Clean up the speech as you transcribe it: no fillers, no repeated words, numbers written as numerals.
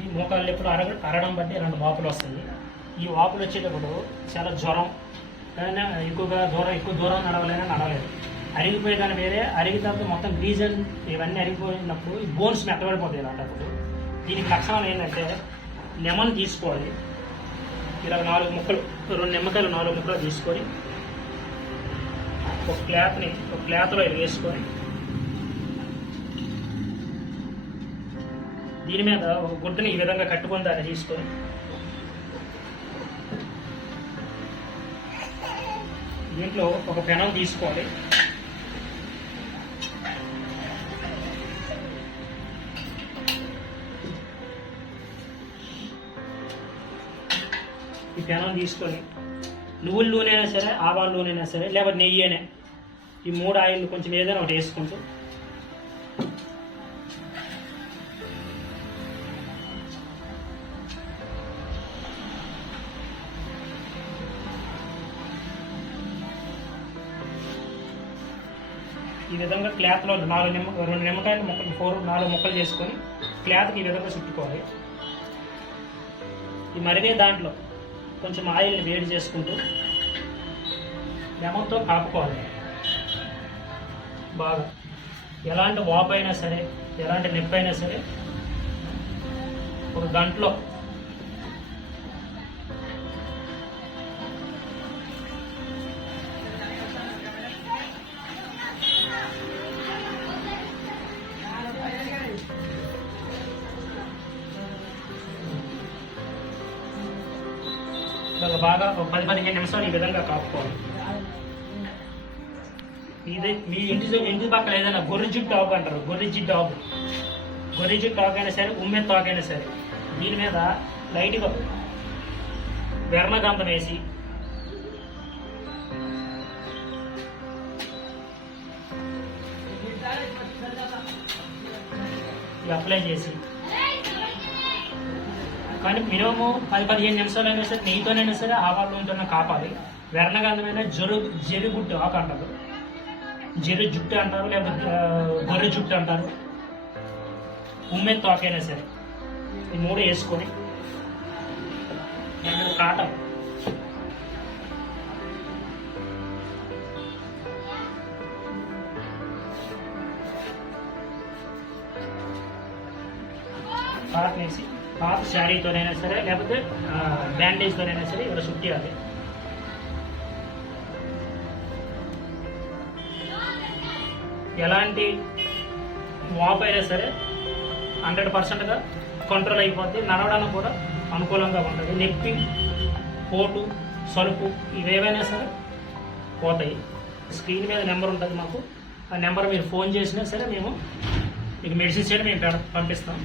ఈ మోకాళ్ళు ఎప్పుడు అరగడం బట్టి 2 వాపులు వస్తాయి. ఈ వాపులు వచ్చేటప్పుడు చాలా జ్వరం, ఎక్కువ దూరం నడవలేదు. అరిగిపోయేదాన్ని వేరే, అరిగిన తర్వాత మొత్తం గ్రీజన్ ఇవన్నీ అరిగిపోయినప్పుడు ఈ బోన్స్ మెత్తబడిపోతాయి. అలాంటప్పుడు దీనికి లక్షణాలు ఏంటంటే లెమన్ తీసుకోవాలి, ఇలా 4 ముక్కలు, 2 నిమ్మకాయలు 4 ముక్కలు తీసుకొని ఒక క్లాత్లో ఇలా వేసుకొని దీని మీద ఒక గుడ్డని ఈ విధంగా కట్టుకొని దాన్ని తీసుకొని దీంట్లో ఒక పెనం తీసుకోవాలి. ఈ పెనం తీసుకొని నువ్వుల నూనె అయినా సరే, ఆవాల నూనె అయినా సరే, లేకపోతే నెయ్యి అయినా, ఈ 3 ఆయిల్ కొంచెం ఏదైనా ఒకటి వేసుకుంటూ ఈ విధంగా క్లాత్లో 2 నిమ్మకాయలు ముక్కలు 4 ముక్కలు చేసుకొని క్లాత్కి ఈ విధంగా చుట్టుకోవాలి. ఈ మరిగే దాంట్లో కొంచెం ఆయిల్ని వేడి చేసుకుంటూ లెమన్తో కాపుకోవాలి బాగా. ఎలాంటి వాపు అయినా సరే, ఎలాంటి నొప్పి అయినా సరే ఒక గంటలో బాగా 10-15 నిమిషాలు ఈ విధంగా కాపుకోవాలి. ఇది మీ ఇంటి పక్కన ఏదైనా గొర్రె జుట్టు ఆకు అంటారు, గొర్రె జుట్టు ఆకు అయినా సరే, ఉమ్మెత్తు ఆకు అయినా సరే, దీని మీద లైట్గా వెర్ణగంధం వేసి అప్లై చేసి, కానీ మినిమం 10-15 నిమిషాలు అయినా సరే నెయ్యితోనైనా సరే, ఆవాల నూనెతోనే కాపాలి. వెర్ణగంధమైన జరుగుట్టు ఆకు అంటారు, జెరు జుట్టు అంటారు, లేకపోతే గొర్రె జుట్టు అంటారు, ఉమ్మెత్తు ఆకైనా సరే, ఈ 3 వేసుకొని కాటం కాటన్ వేసి పాత శారీతోనైనా సరే, లేకపోతే బ్యాండేజ్తోనైనా సరే ఇలా చుట్టియాలి. ఎలాంటి వాపు అయినా సరే 100%గా కంట్రోల్ అయిపోద్ది. నడవడానికి కూడా అనుకూలంగా ఉంటుంది. నొప్పి, పోటు, సలుపు ఇవేవైనా సరే పోతాయి. స్క్రీన్ మీద నెంబర్ ఉంటుంది మాకు, ఆ నెంబర్ మీరు ఫోన్ చేసినా సరే మేము మీకు మెడిసిన్స్ చేయడం మేము పంపిస్తాం.